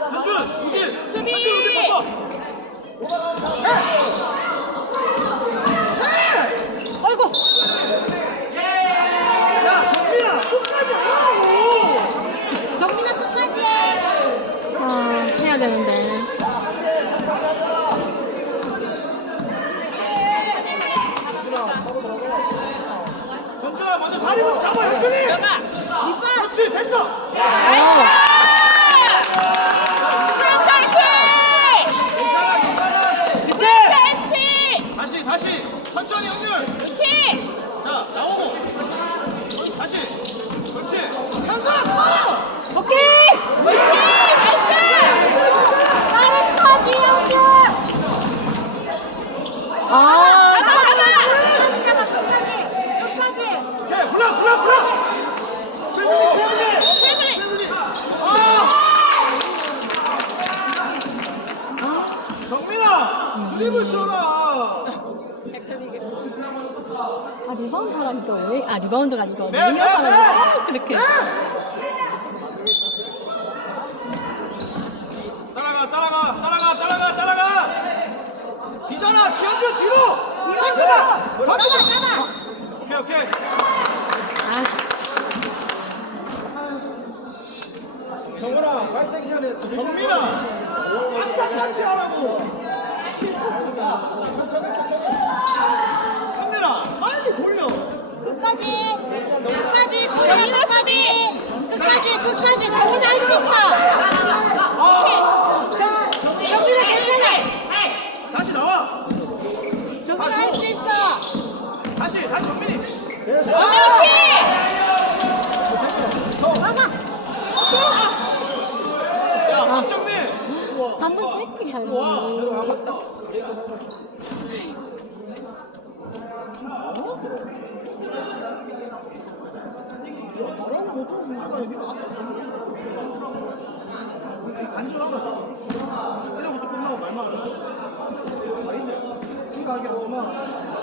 한준, 우진. 수비! 우진 바꿔. 아이고. 야, 정민아, 끝까지 하라고. 정민아 끝까지 해. 아, 해야 되는데. 현준아, 먼저 자리부터 잡아, 현준이. 그렇지, 됐어. 어. 괜찮아, 괜찮아. 그때. 다시, 다시. 천천히, 형률. 자, 나오고. 다시. 아. 세븐이, 세븐이. 아! 정민아, 드립을 쳐라. 아, 리바운드 하라니까 왜? 아, 리바운드가 아니고. 네, 네, 네. 하라니까 그렇게. 따라가, 따라가, 따라가, 따라가, 따라가. 비잖아, 지현준 뒤로. 잠깐만, 잠깐만. 오케이, 오케이. 아, 정훈아, 파이팅 해야 돼. 정민아, 짝짝 같이 하라고. 현민아, 빨리 돌려. 끝까지. 끝까지. 돌려 끝까지. 끝까지 끝까지. 정민아 할수 있어. 아, 자, 정민아 괜찮아. 다시 나와. 정민아 할수 있어. 다시, 다시 정민이. 가마. 야, 박정민. 한번 간절하다. 끝나고 말만.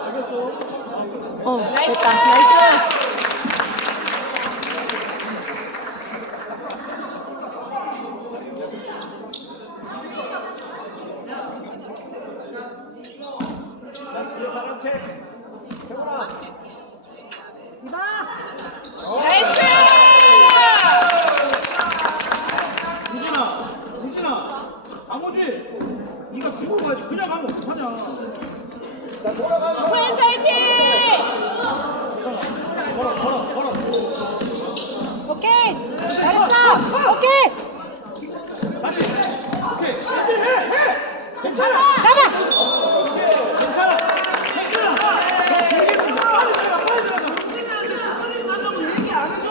알겠어? 어, 됐다. 나이스. 우진아, 우진아, 강호지, 네가 주고 가야지. 그냥 가면 어떡하냐. 걸어, 걸어, 걸어. 오케이. 잘했어. 오케이. 다시. 오케이. 다시 해, 해. 괜찮아. 잡아. 괜찮아. 괜찮아. 너 되게 빨리 들어가, 빨리 들어가. 근데 스크린 나가고 얘기 안 해줘.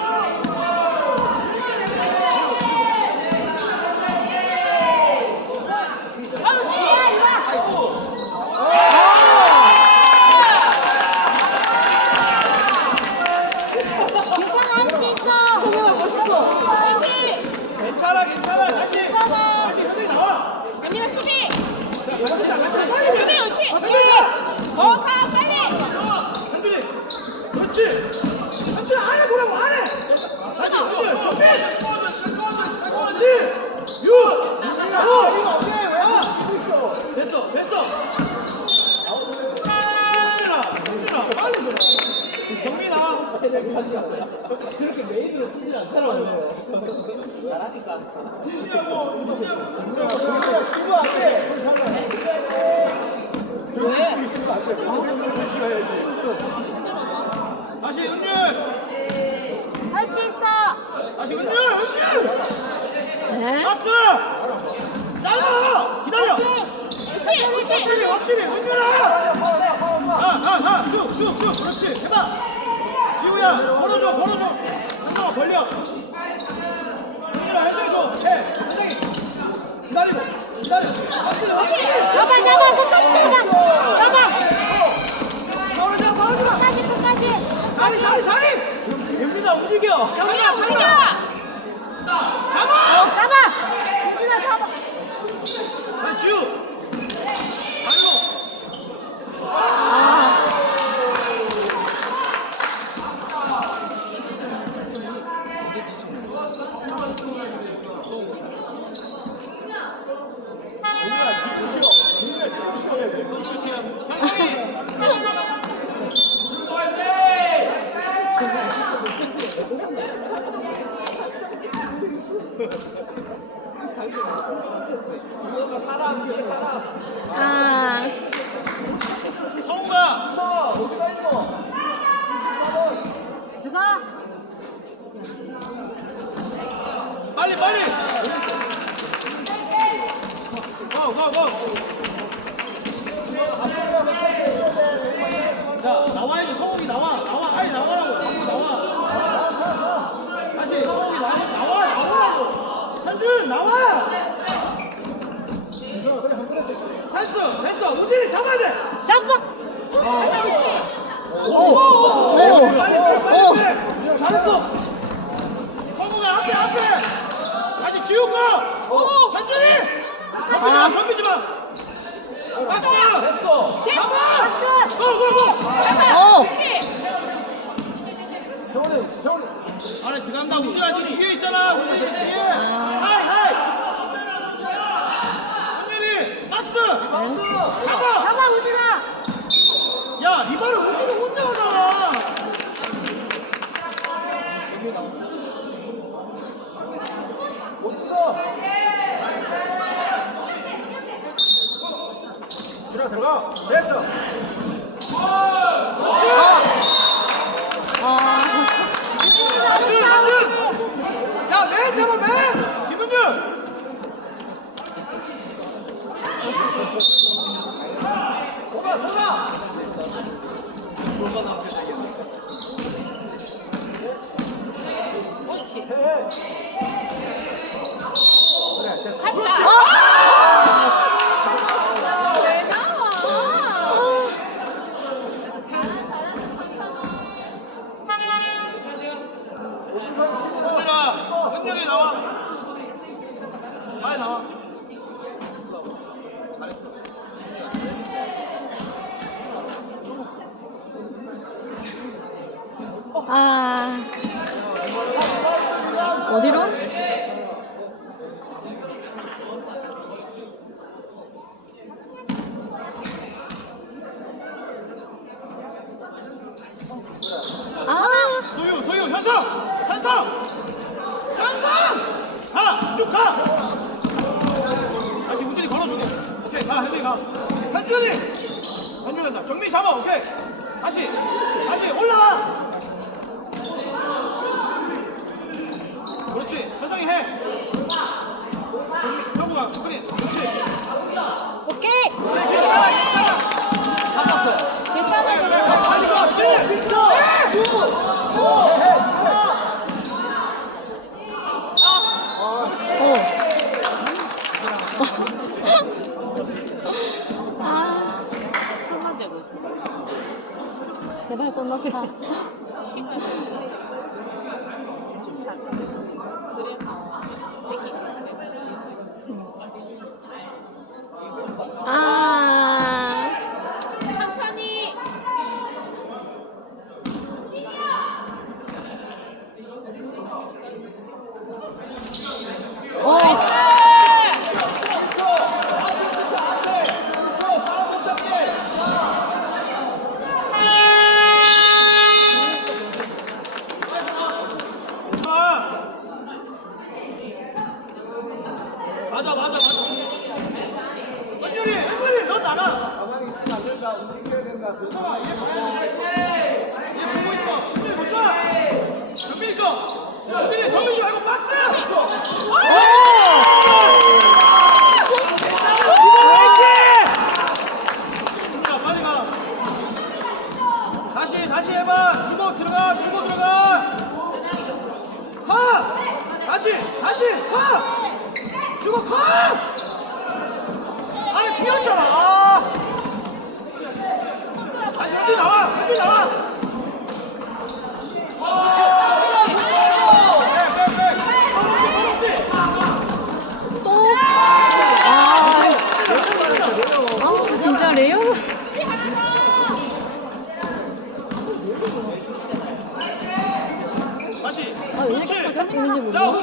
괜찮아 할 수 있어. 괜찮아, 괜찮아. 다시. 괜찮아. 다시 현이 나와. 언니가 수비. 자, 같이 가, 같이 가. 빨리. 수비 옳지. 현준이 가. 어, 가, 빨리. 현준이. 그렇지. 현준이 안에 보라고 안에. 다시 현준이. 저 빼. 그렇지. 유. 어, 이거 어때? 왜? 됐어, 됐어. 현준아, 현준아, 빨리 좀. 정민 나와. 다시 은율. 할 수 있어. 다시 은율, 은율. 네. 왔어. 잘라. 기다려. 옳지, 옳지. 확실히. 은율아. 가, 가, 가. 쭉, 쭉, 쭉. 그렇지. 해봐. 지우야, 벌어줘, 벌어줘. 한동아 벌려. 은율아, 해줘. 해. 선생님. 기다리고. 잡아 잡아 끝까지 잡아. 잡아. 벌어져, 벌어져. 끝까지 끝까지. 자리, 자리, 자리. 연민아 움직여. 움직여. 잡아. 잡아. 유진아 잡아. 아, 지우. 발로. 아, 아, 성우가 서 어디가 있노? 누가? 빨리 빨리. 고 고 고. 자 나와야지 성욱이 나와 나와 아니 나와라고 성욱이 나와. 다시 성욱이 나와 나와 나오라고. 현준 나와. 됐어 됐어 우진이 잡아야 돼. 잡아! 오, 오, 빨리 빨리 빨리 오. 빨리. 잘했어. 성우가 앞에 앞에. 다시 지우고. 현준이. 덤비지 마 덤비지 마. 박스. 됐어. 잡아. 고고고. 오. 안에 들어간다 우진아 네 뒤에 있잖아 우진이 뒤에 하이 하이 현준이 박스 잡아 잡아, 우진아! 야 리바를 우진이 혼자 하잖아 들어가 들어가 됐어 그렇지 아, 한준 한준 야맨 잡아 맨 김은준 돌아 돌아 은 준아 은준이 나와 빨리 나와 잘했어 아. 어디로? 아, 소유 소유 현성 현성 현성 가쭉가 다시 우준이 걸어주고 오케이 가 현준이 가. 현준이! 현준이 한다. 정민 잡아 오케이. 다시 다시 올라와 그렇지. 현성이 해. 정민 형구가 스크린 그렇지 오케이! 그래 괜찮아 괜찮아 괜찮아, 그래 그래 괜찮아. 빨리 줘 치! 오. 아. 순간되고 있어. 제발 좀 넣자. 아. 천천히! 오. 아. 맞아 맞아 맞아 은율이 은율이 너 나가 괜찮아 얘 보고 얘 보고 있어 은율이 못 줘. 정민이 거 은율이 정민이 말고 박스 은율아 빨리 가 다시 해봐 주고 들어가 주고 들어가 가! 다시! 다시! 가! 주고 가! 안에 비었잖아! 아. 다시 현지 나와! 현지 나와!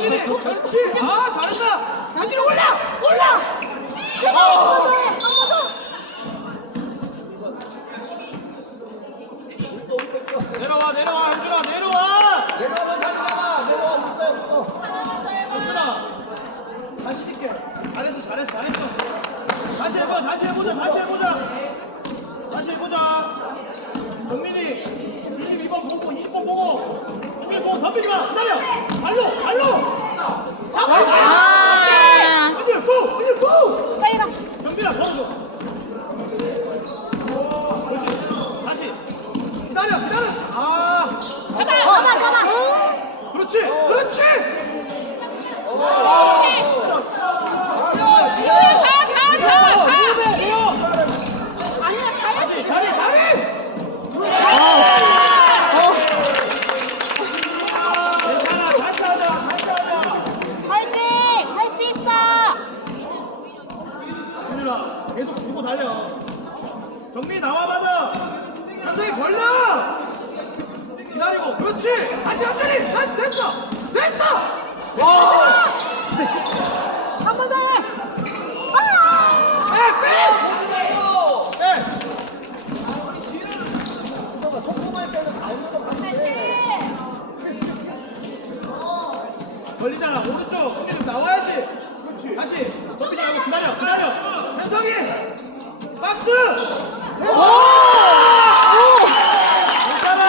그렇지 어, 그렇지. 아 잘한다! 현진이 올라! 올라! 내려와 내려와 현준아 내려와. 내려와 잘했다 내려와 웃겨 웃겨 현준아 자신 있게. 잘했어 잘했어 잘했어. 다시 해봐 다시 해보자 다시 해보자. 다시 해보자. 정민이 22번 보고 20번 보고. 고 덤비지 마 기다려 발로 발로 잡아 아. 어딜 고 어딜 고 빨리 가. 정민아 걸어줘 그렇지 다시 기다려 기다려 아 잡아, 잡아, 잡아. 그렇지 그렇지 지우야, 가, 가, 가, 가. 위험해 위험 아니야, 가야지. 자리 자리 어. 괜찮아 다시 하자 다시 하자 화이팅! 할 수 있어. 민준아 계속 두고 달려 정리 나와 받아 현석이 벌려 기다리고 그렇지 다시 한 자리 자, 됐어 됐어 와 한 번 더 해. 아! 백, 백! 백! 걸리잖아 오른쪽 거기 좀 나와야지 그렇지 다시 덮이지 말고 기다려 기다려 현석이 박스 괜찮아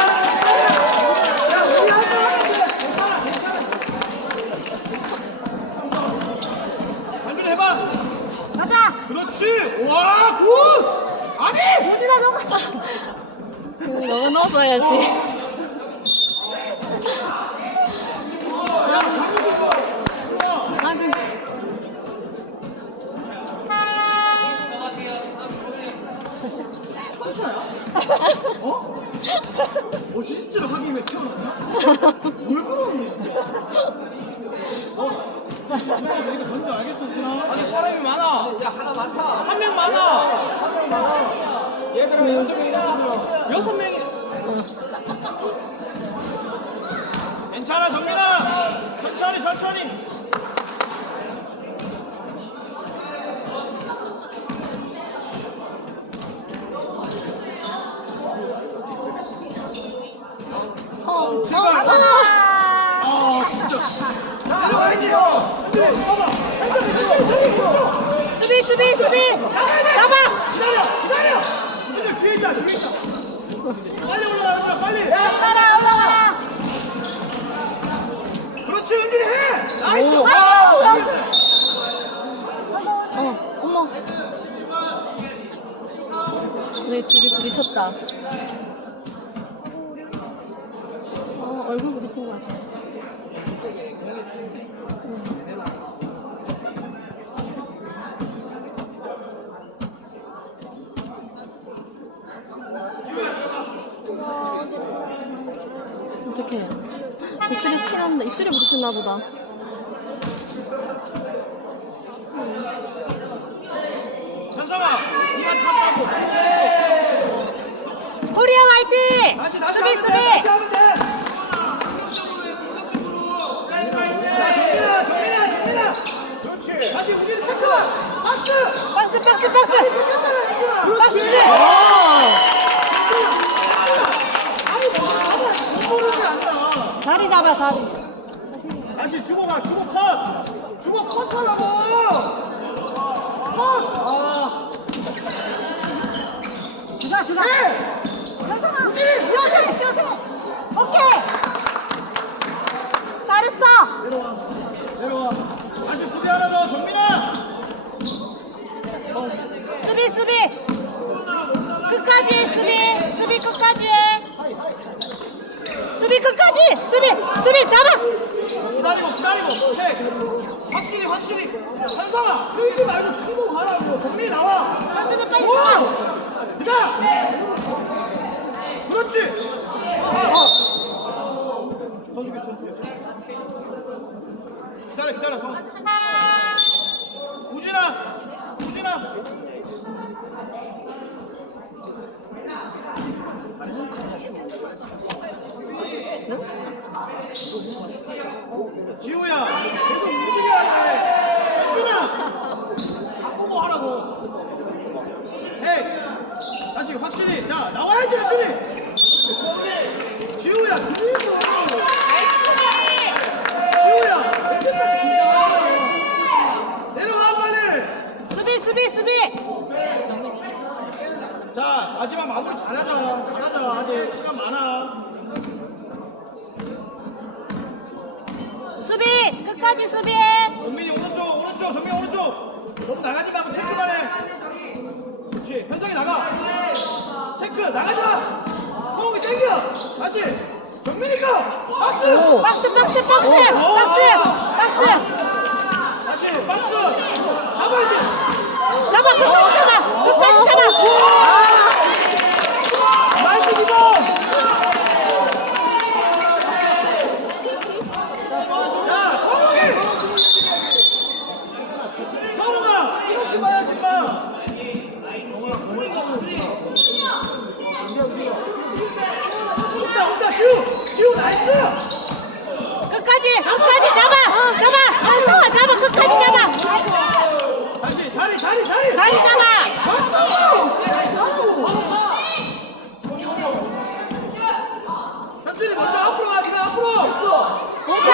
야 우리 한번 하면 돼 괜찮아 괜찮아 한준 해봐 가자. 그렇지 와굿 아니 우진아, 너가. 넣었어야지. 아이고. 어? 어시스트를 하기 위해 태어났나? 왜 그러는 진짜? 어? 진짜 내가 뭔지 알겠었구나 아니 사람이 많아. 야 하나 많다. 한 명 많아. 한 명 많아. 얘들은 여섯 명 여섯 명. 여섯 명이. 괜찮아 정민아 천천히 천천히 어. 어. 제발 어. 아 진짜 내려가야지 형 근데 봐봐 한점이 저기 수비, 수비, 수비. 잡아. 기다려 기다려 근데 뒤에 있다 뒤에 있다 빨리 올라가는 거야 빨리 올라가라, 올라가라. 그렇지 은빈이 해 나이스 오. 아, 어. 어머. 왜 둘이 부딪혔다. 어, 얼굴 부딪힌 것 같아. 어떡해. 입술이 튀났나? 입술이 부딪혔나 보다. 현성아 니가 탑하고 코리아 화이팅! 다시 다시 수비, 수비. 돼 다시 하면 돼 자, 정민아 정민아 정민아 그렇지 다시 우진이 체크 박스 박스, 박스, 박스. 이겼잖아 현준아 박스. 아니 뭐 봐봐 못 모르는 게 아니라 자리 잡아, 자리. 다시 주고 가 주고 컷 주고 컷 하라고 컷아 주자, 주자. 현성아, 쉬어돼, 쉬어돼. 오케이. 잘했어. 내려와 내려와 다시 수비 하나 더 정민아 수비. 끝까지 수비, 수비 끝까지. 해. 수비 끝까지, 수비, 수비 잡아. 기다리고 기다리고. 해 확실히 확실히. 현성아 끌지 말고 치고 가라고 정민이 나와. 현준이 빨리 오! 나와. 가 그렇지. 어. 선수기 선수기 기다려 기다려 성 우진아 우진아 지우야 그 나가지 마. 성욱이 땡겨. 다시. 정민이가 박스. 박스 박스 박스 오. 박스 박스 다시 박스. 잡아야지. 잡아 끝까지 잡아 끝까지 잡아 아.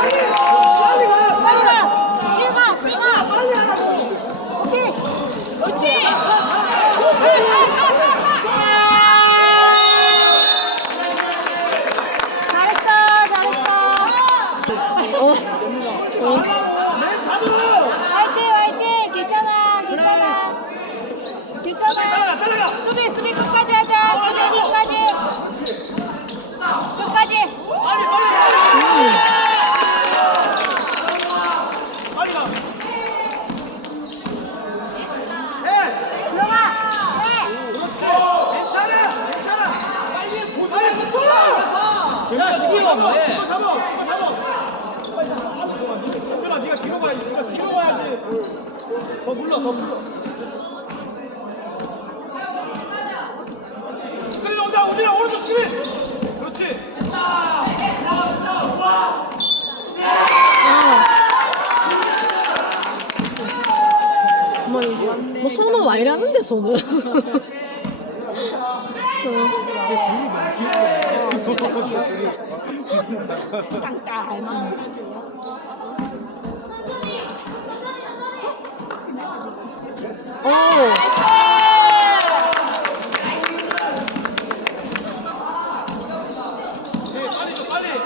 빨리 가 빨리 가 이거 이거 빨리 하라고 오케이 그렇지. 잘했어 잘했어 어. 어. 맨 잡아 화이팅 화이팅 괜찮아 괜찮아 괜찮아 따라가 따라가 수비 수비 끝까지 하자 수비 끝까지 끝까지 빨리 빨리 빨리 가 해! 들어가 해 그렇지 괜찮아 괜찮아 빨리 보자 붙어 야 시키가 뭐해? 잡아 이거 잡아 현준아 네가 뒤로 가야지 네가 뒤로 가야지. 더 물러 더 물러. 스크린 온다 우진아. 오른쪽 스크린. 그렇지. 정말 뭐 손은 와 이러는데 줘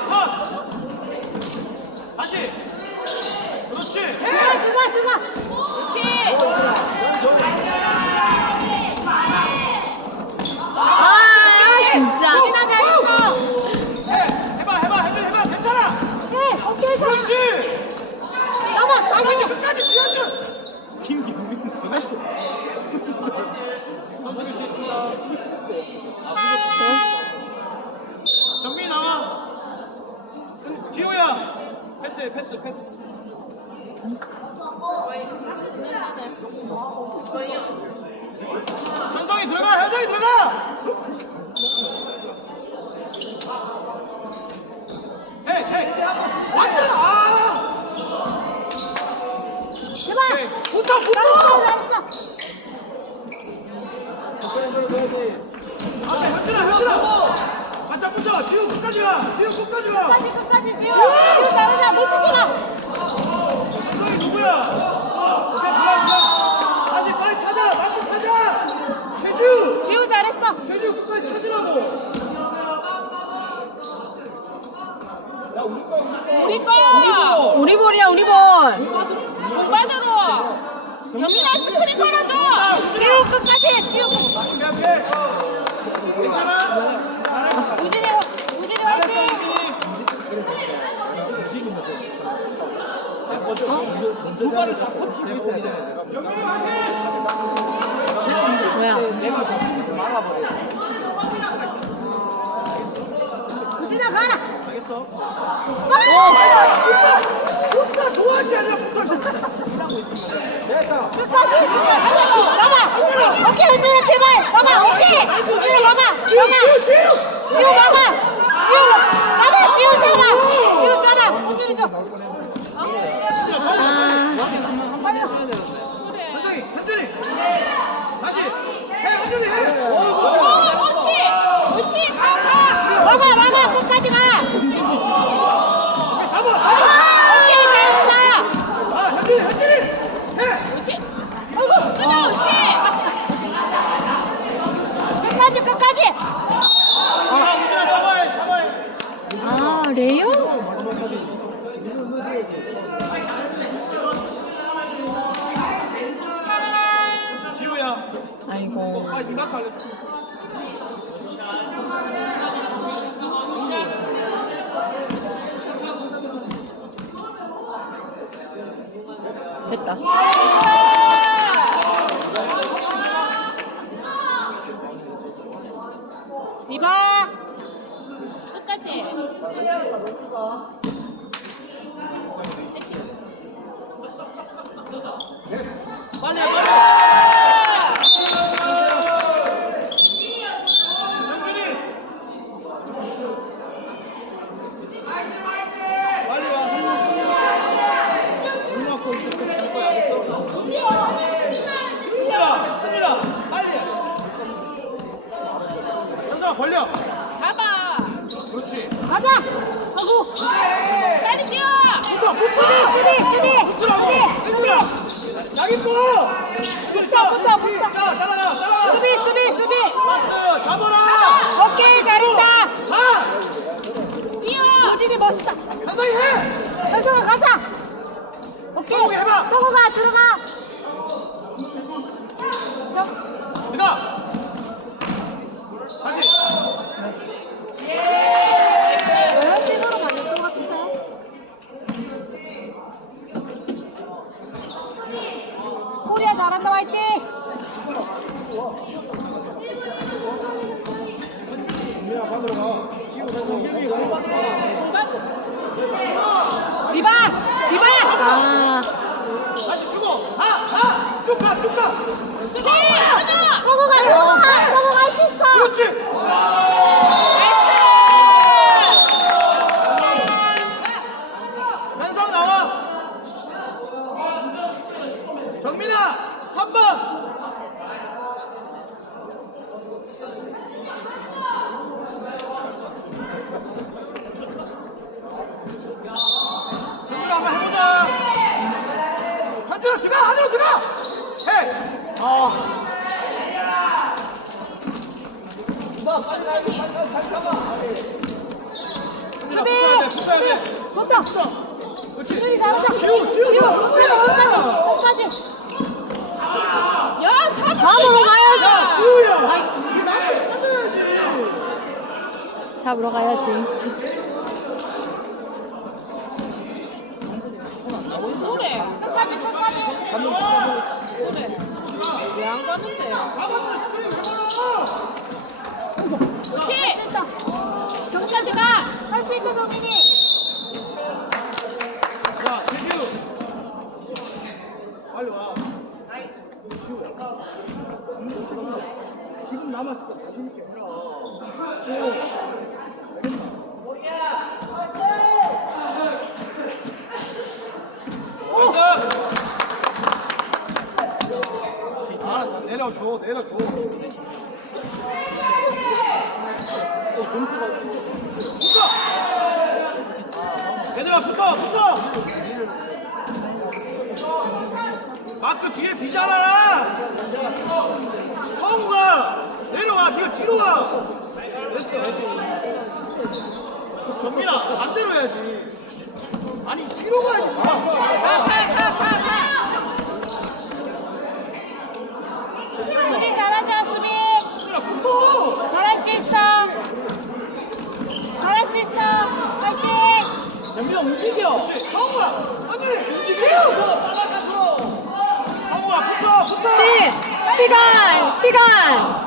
컷 다시 그렇지 해 들어가 들어가 그렇지. 아 진짜. 우진아 잘했어 해 해봐 해봐 현준 해봐 괜찮아 오케이 오케이 잘 그렇지 다시 끝까지 지현준 김경민 도대체. 선수 교체 있습니다. 정민이 나와. 지호야. 패스해 패스 패스. 현성이 들어가 현성이 들어가 해해 왔잖아 아 제발 오케이. 붙어 붙어 앞에 현준아 현준아! 바짝 붙어 지우 끝까지 가! 지우 끝까지 가! 끝까지 끝까지 지우 지우 잘한다 놓치지 마. 현성이 누구야? 오케이 좋아 좋아. 다시 빨리 찾아! 맞고 찾아! 최주! 지우 잘했어. 최주 끝까지 찾으라고! 우리 거. 우리 볼이야 우리 볼. 공 받으러. 경민아 스크린 걸어줘. 지우 끝까지 지우 괜찮아 잘해 우진이 우진이 화이팅 돼 뭐야? 내가 좀 막아버려 우진아 아! 붙어 좋아하는 게 아니라 붙어 됐다 잡아 오케이 우진아 제발 막아 오케이 우진아 막아 막아 지우 지우 지우 막아 지우 잡아 지우 잡아 지우 잡아 우진이 줘 안으로 들어가! 해! 아. 수비! 붙어야 돼 그렇지. 수비 잘하자 지우 지우 끝까지 끝까지! 야 잡으러 가야지. 지우야. 잡으러 가야지. 정민아 반대로 해야지. 아니 뒤로 가야지. 수비 잘하자 수비? 잘할 수 있어. 잘할 수 있어. 화이팅! 정민아 움직여. 성우야 안돼 움직여! 어, 성우야 붙어 붙어! 시간! 시간!